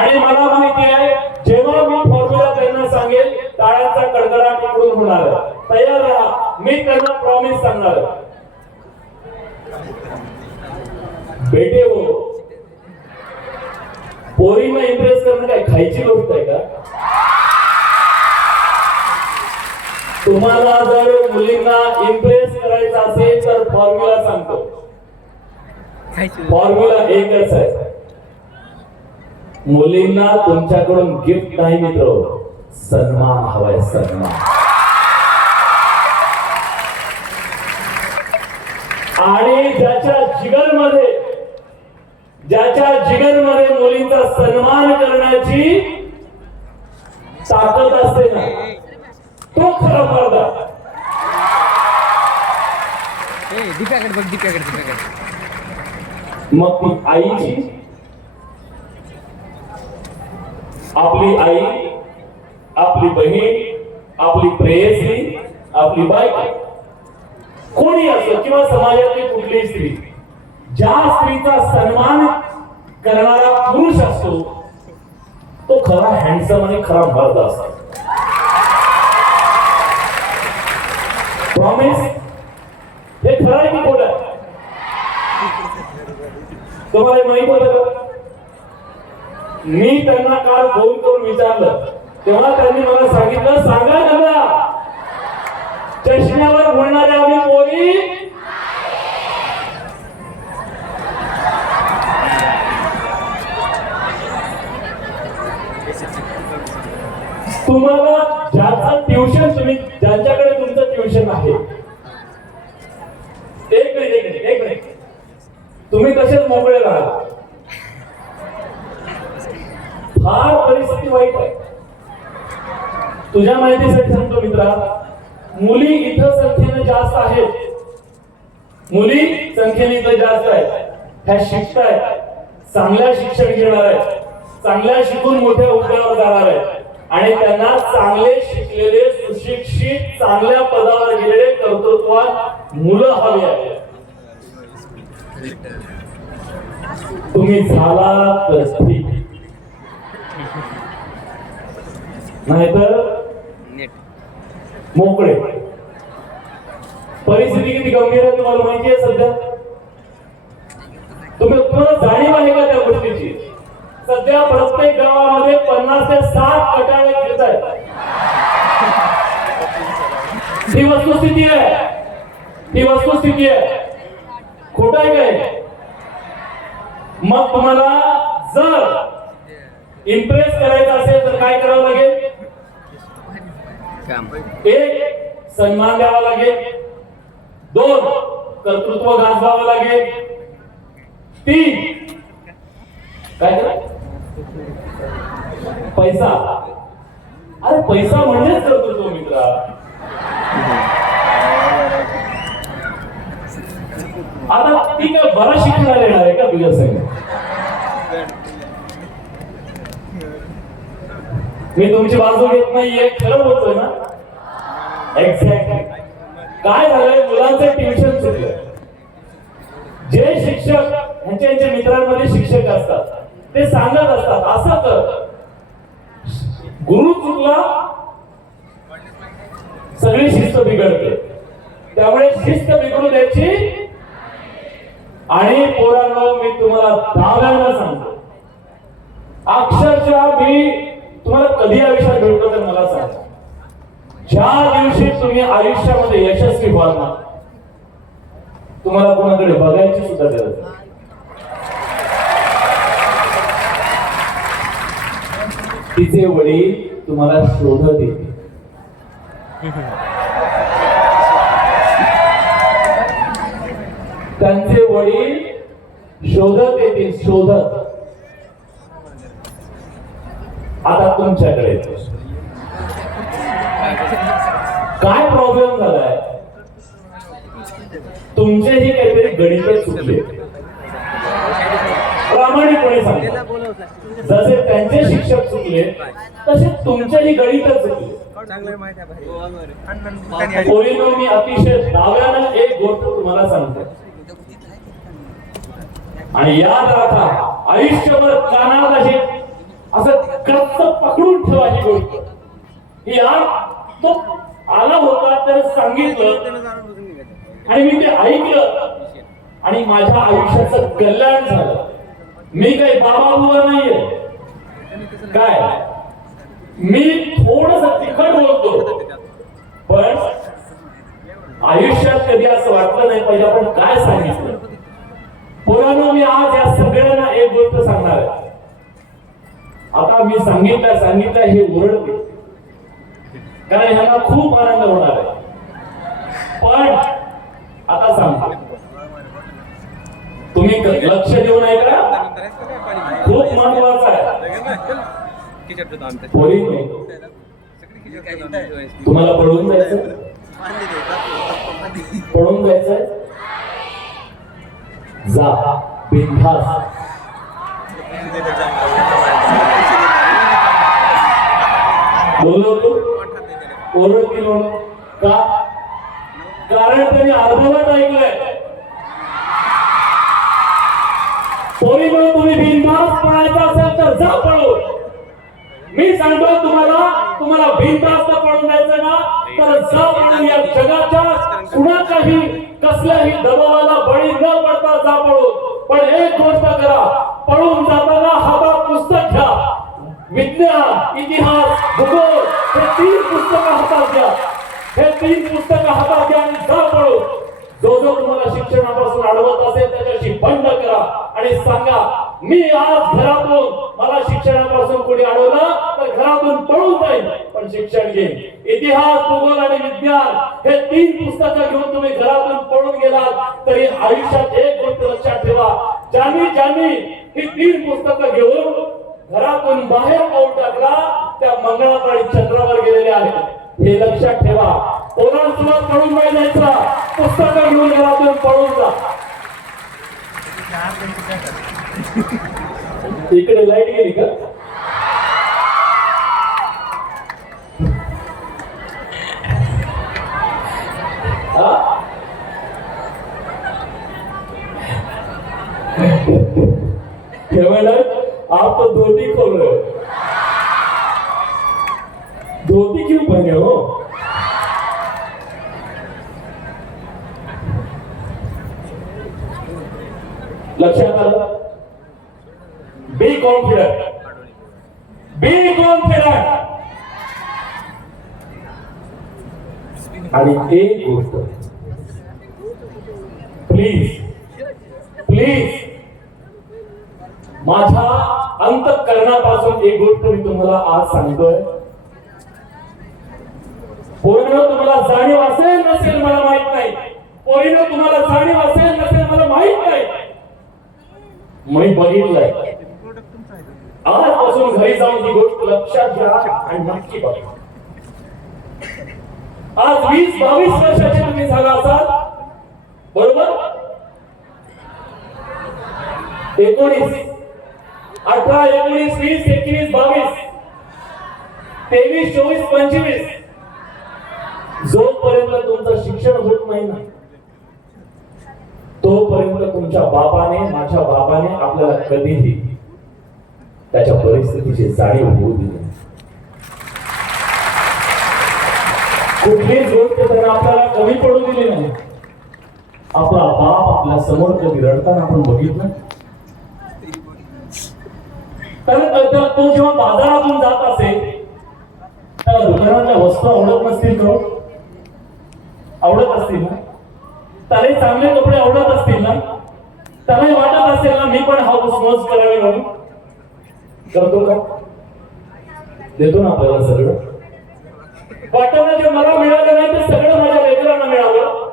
आणि मला माहिती आहे जेव्हा मी फॉर्म्युला त्यांना सांगेल टाळ्यांचा कडकडाट इकडून होणार आहे. तयार राहा, मी त्यांना प्रॉमिस सांगणार आहे. बेटे हो, पोरींना इम्प्रेस करणं काय खायची गोष्ट आहे का? तुम्हाला जर मुलींना इम्प्रेस करायचं असेल तर फॉर्म्युला सांगतो. फॉर्म्युला एकच आहे, मुलींना तुमच्याकडून गिफ्ट नाही मित्र, सन्मान हवाय, सन्मान. आणि ज्याच्या जिगरमध्ये मुलींचा सन्मान करण्याची ताकद असते ना, तो खरा मर्द. मग ती आईची, आपली आई, आपली बहीण, आपली प्रेयसी, आपली बायको, कोणी असो किंवा समाजातली कुठलीही स्त्री, ज्या स्त्रीचा सन्मान करणारा पुरुष असतो तो खरा हँडसम आणि खरा मर्द असतो. प्रॉमिस, हे खरं आहे की खोटं आहे? तुम्हाला माहित होतं का? मी त्यांना काल फोन करून विचारलं तेव्हा त्यांनी मला सांगितलं, सांगा ना चष्म्यावर बोलणाऱ्या आम्ही पोरी तुम्हाला ज्याचं ट्युशन, तुम्ही ज्यांच्याकडे तुमचं ट्युशन आहे, एक मिनिट तुम्ही तसेच मोकळे राहा. फार परिस्थिती वाईट आहे. तुझ्या माहितीसाठी सांगतो मित्रा, मुली इथं संख्येने जास्त आहेत, मुली संख्येने इथं जास्त आहेत. ह्या शिकतायत, चांगल्या शिक्षण घेणार आहेत, चांगल्या शिकून मोठ्या हुद्द्यावर जाणार आहेत आणि त्यांना चांगले शिकलेले, सुशिक्षित, चांगल्या पदावर गेलेले कर्तृत्वान मुलं हवी आहेत. तुम्ही झाला तर ठीक, नाहीतर मोकळे. परिस्थिती किती गंभीर आहे तुम्हाला माहिती आहे सध्या? तुम्हाला जाणीव आहे का त्या गोष्टीची? सध्या प्रत्येक गावामध्ये 50 ते 60 कटाळे घेत आहेत. ही वस्तुस्थिती आहे. खोट आहे काय? मग तुम्हाला जर इम्प्रेस करायचं असेल तर काय करावं लागेल? एक, सन्मान द्यावा लागेल. 2, कर्तृत्व गाजवावं लागेल. 3, काय करायचं? पैसा. अरे पैसा म्हणजेच कर्तृत्व मित्रा. आता ती काय बरा शिकणार येणार आहे का तुझ्या संग? मी तुमची बाजू घेत नाहीये, खरं बोलतोय ना? एक्झॅक्टली. काय झालंय, मुलांचं ट्युशन सुटलं. जे शिक्षक यांच्या मित्रांमध्ये शिक्षक असतात ते सांगत असतात, असं कर. गुरु चुकला, सगळी शिस्त बिघडते. त्यामुळे शिस्त बिघडू द्यायची. आणि पोरांनो, मी तुम्हाला दाव्यानं सांगतो, अक्षरशः मी तुम्हाला कधी आयुष्यात भेटतो तर मला सांगा, ज्या दिवशी तुम्ही आयुष्यामध्ये यशस्वी व्हाल ना, तुम्हाला कोणाकडे बघायची सुद्धा गरज नाही. तिचे वडील तुम्हाला शोधत येतील. त्यांचे वडील शोधत येतील, शोधत. आता तुमच्याकडे काय प्रॉब्लेम झालाय? तुमचेही काहीतरी गणित चुकले. प्रामाणिकपणे सांगतो, जसे त्यांचे शिक्षक चुकले तसे तुमचेही गणित चुकले. पोरीनो, मी अतिशय दाव्यानं एक गोष्ट तुम्हाला सांगतो आणि याद राखा, आयुष्यभर कानात अशी असं कच्च पकडून ठेवा ही गोष्ट. ही यार तो आला होता तर सांगितलं आणि मी ते ऐकलं आणि माझ्या आयुष्याचं कल्याण झालं. मी काही बाबा बुवा नाहीये काय, मी थोडस तिखट बोलतो पण आयुष्यात कधी असं वाटलं नाही पाहिजे आपण काय सांगितलं. पोरांनो, मी आज या सगळ्यांना एक गोष्ट सांगणार आहे. आता मी सांगितलं हे ओरडते कारण ह्यांना खूप आनंद होणार आहे. पण आता सांगतो, तुम्ही लक्ष देऊन ऐका, खूप महत्वाचं आहे. तुम्हाला पळून जायचं, पळून जायचंय, जा बिनधास्त. बोललो तू ओरडतील म्हणून का, कारण त्यांनी अर्धवट ऐकलंय. पोरीमुळे तुम्ही बिनधास्त पळायचं असेल तर जा पळून. मी सांगतो तुम्हाला बिनधास्त पळून जायचं ना तर जा पळून. या जगाच्या कुणाच्याही कसल्याही दबावाला बळी न पडता जा पळून. पण एक गोष्ट करा, पळून जाताना हातात पुस्तक घ्या. विज्ञान, इतिहास, भूगोल हे 3 पुस्तकं हातात घ्या. हे 3 पुस्तकं हातात घ्या आणि जा पळून. जो तुम्हाला शिक्षणापासून अडवत असेल त्याच्याशी बंड करा आणि सांगा, मी आज घरातून मला शिक्षणापासून कोणी अडवलं तर घरातून पळून जाईल पण शिक्षण घेईन. इतिहास, भूगोल आणि विज्ञान हे 3 पुस्तकं घेऊन तुम्ही घरातून पळून गेलात तरी आयुष्यात एक गोष्ट लक्षात ठेवा, ज्यांनी ही 3 पुस्तकं घेऊन घरातून बाहेर पाऊल टाकला त्या मंगळावर आणि चंद्रावर गेलेले आहेत. हे लक्षात ठेवा. पोरांसुद्धा पळून नाही जायचं, पुस्तकं घेऊन घरातून पळून जा. इकडे लाईट गेली का? आप तो धोती खोल रहे हो. धोती क्यों पहने हो? लक्षात आलं? बी कॉन्फिडंट, बी कॉन्फिडंट. आणि एक गोष्ट प्लीज प्लीज माझ्या अंतःकरणापासून एक गोष्ट मी तुम्हाला आज सांगतोय. पोरीनो, तुम्हाला जाणीव असेल नसेल मला माहित नाही. पोरीनो, तुम्हाला जाणीव असेल नसेल मला माहित नाही. मी बघितलंय. आजपासून घरी जाऊन ही गोष्ट लक्षात घ्या आणि नक्की बघा. आज 20-22 वर्षाचे तुम्ही झाला असाल बरोबर. 19, 18, 19, 20, 21, 22, 23, 24, 25 जोपर्यंत तुमचं शिक्षण होत नाही ना तोपर्यंत तुमच्या बापाने, माझ्या बापाने आपल्याला कधीही त्याच्या परिस्थितीची जाणीव होऊ दिली. कुठलीच गोष्ट त्यांना आपल्याला कमी पडू दिली नाही. आपला बाप आपल्या समोर कधी रडताना आपण बघितलं. कारण तो जेव्हा बाजारातून जात असेल त्याला दुकानातल्या वस्तू आवडत नसतील का? आवडत असतील ना? त्याला चांगले कपडे आवडत असतील ना? त्याला वाटत असेल ना मी पण हाऊस मौज करावी म्हणून. करतो का? देतो ना आपल्याला सगळं. वाटतं जे मला मिळालं नाही ते सगळं माझ्या लेकरांना मिळावं.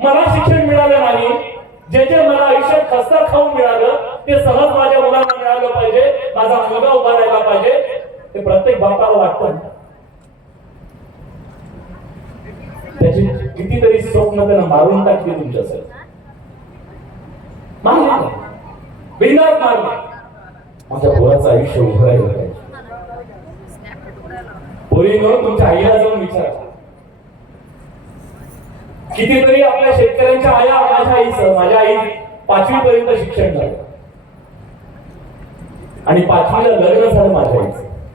मला शिक्षण मिळालं नाही, जे मला आयुष्यात खस्ता खाऊन मिळालं ते सहज माझ्या मुलांना मिळालं पाहिजे, माझा मुलगा उभा राहिला पाहिजे. ते प्रत्येक बापाला वाटतं. त्याची कितीतरी स्वप्न त्यांना मारून टाकली तुमच्यासाठी. मारली बिनधास्त मारली. माझ्या पोराचं आयुष्य उभं राहिलं पाहिजे. पोरींनो, तुमच्या आईला जाऊन विचारा. कितीतरी आपल्या शेतकऱ्यांच्या आया माझ्या आई 5वी पर्यंत शिक्षण झालं. आणि 5वीला लग्न झालं माझ्या आईचं.